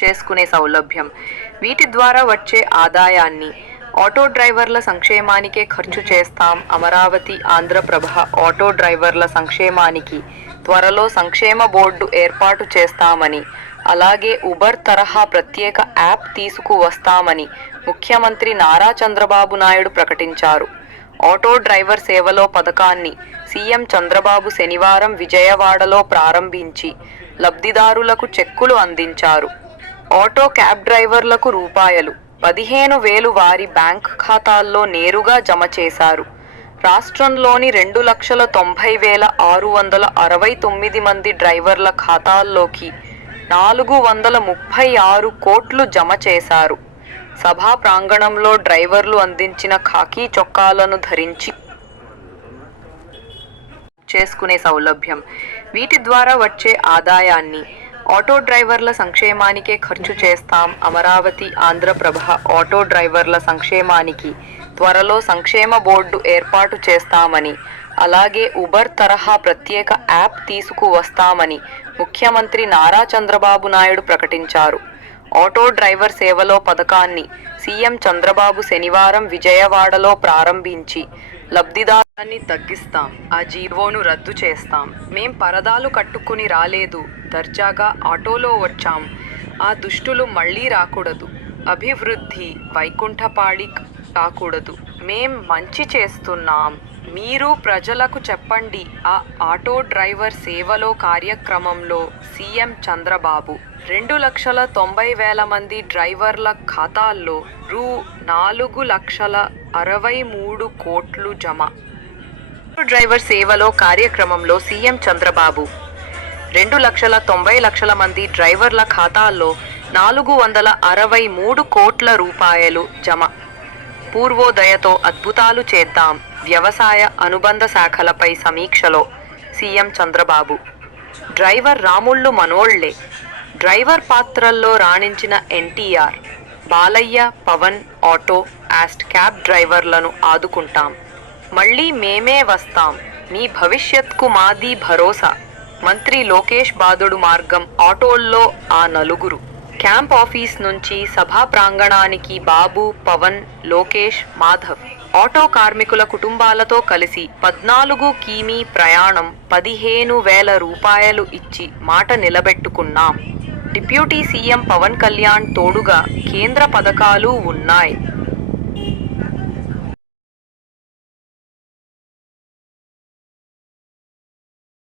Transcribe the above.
చేసుకునే సౌలభ్యం. వీటి ద్వారా వచ్చే ఆదాయాన్ని ఆటో డ్రైవర్ల సంక్షేమానికే ఖర్చు చేస్తాం. అమరావతి ఆంధ్రప్రభ ఆటో డ్రైవర్ల సంక్షేమానికి త్వరలో సంక్షేమ బోర్డు ఏర్పాటు చేస్తామని, అలాగే ఉబర్ తరహా ప్రత్యేక యాప్ తీసుకువస్తామని ముఖ్యమంత్రి నారా చంద్రబాబు నాయుడు ప్రకటించారు. ఆటో డ్రైవర్ సేవలో పథకాన్ని సీఎం చంద్రబాబు శనివారం విజయవాడలో ప్రారంభించి లబ్ధిదారులకు చెక్కులు అందించారు. ఆటో క్యాబ్ డ్రైవర్లకు రూ15,000 వారి బ్యాంక్ ఖాతాల్లో నేరుగా జమ చేశారు. రాష్ట్రంలోని 2,90,669 మంది డ్రైవర్ల ఖాతాల్లోకి 436 కోట్లు జమ చేశారు. సభా ప్రాంగణంలో డ్రైవర్లు అందించిన ఖాకీ చొక్కాలను ధరించి చేసుకునే సౌలభ్యం. వీటి ద్వారా వచ్చే ఆదాయాన్ని ఆటో డ్రైవర్ల సంక్షేమానికే ఖర్చు చేస్తాం. అమరావతి ఆంధ్రప్రభ ఆటో డ్రైవర్ల సంక్షేమానికి త్వరలో సంక్షేమ బోర్డు ఏర్పాటు చేస్తామని, అలాగే ఉబర్ తరహా ప్రత్యేక యాప్ తీసుకువస్తామని ముఖ్యమంత్రి నారా చంద్రబాబు నాయుడు ప్రకటించారు. ఆటో డ్రైవర్ సేవలో పథకాన్ని సీఎం చంద్రబాబు శనివారం విజయవాడలో ప్రారంభించి లబ్ధిదారున్ని తగ్గిస్తాం, ఆ జీవోను రద్దు చేస్తాం, మేం పరదాలు కట్టుకుని రాలేదు, దర్జాగా ఆటోలో వచ్చాం, ఆ దుష్టులు మళ్ళీ రాకూడదు, అభివృద్ధి వైకుంఠపాడి కాకూడదు, మేం మంచి చేస్తున్నాం, మీరు ప్రజలకు చెప్పండి. ఆ ఆటో డ్రైవర్ సేవలో కార్యక్రమంలో సీఎం చంద్రబాబు 2,90,000 మంది డ్రైవర్ల ఖాతాల్లో రూ4,63 కోట్లు జమ. ఆటో డ్రైవర్ సేవలో కార్యక్రమంలో సీఎం చంద్రబాబు 2,90,000 మంది డ్రైవర్ల ఖాతాల్లో 463 కోట్ల రూపాయలు జమ. పూర్వోదయతో అద్భుతాలు చేద్దాం. వ్యవసాయ అనుబంధ శాఖలపై సమీక్షలో సీఎం చంద్రబాబు. డ్రైవర్ రాముళ్ళు మనోళ్లే. డ్రైవర్ పాత్రల్లో రాణించిన ఎన్టీఆర్, బాలయ్య, పవన్ ఆటో, యాస్ట్ క్యాబ్ డ్రైవర్లను ఆదుకుంటాం. మళ్ళీ మేమే వస్తాం. మీ భవిష్యత్కు మాది భరోసా. మంత్రి లోకేష్ బాదుడు మార్గం ఆటోల్లో ఆ నలుగురు. క్యాంప్ ఆఫీస్ నుంచి సభా ప్రాంగణానికి బాబు, పవన్, లోకేష్, మాధవ్. ఆటో కార్మికుల కుటుంబాలతో కలిసి 14 కిమీ ప్రయాణం 15,000 రూపాయలు ఇచ్చి మాట నిలబెట్టుకున్నాం. డిప్యూటీ సీఎం పవన్ కళ్యాణ్ తోడుగా కేంద్ర పథకాలు ఉన్నాయి.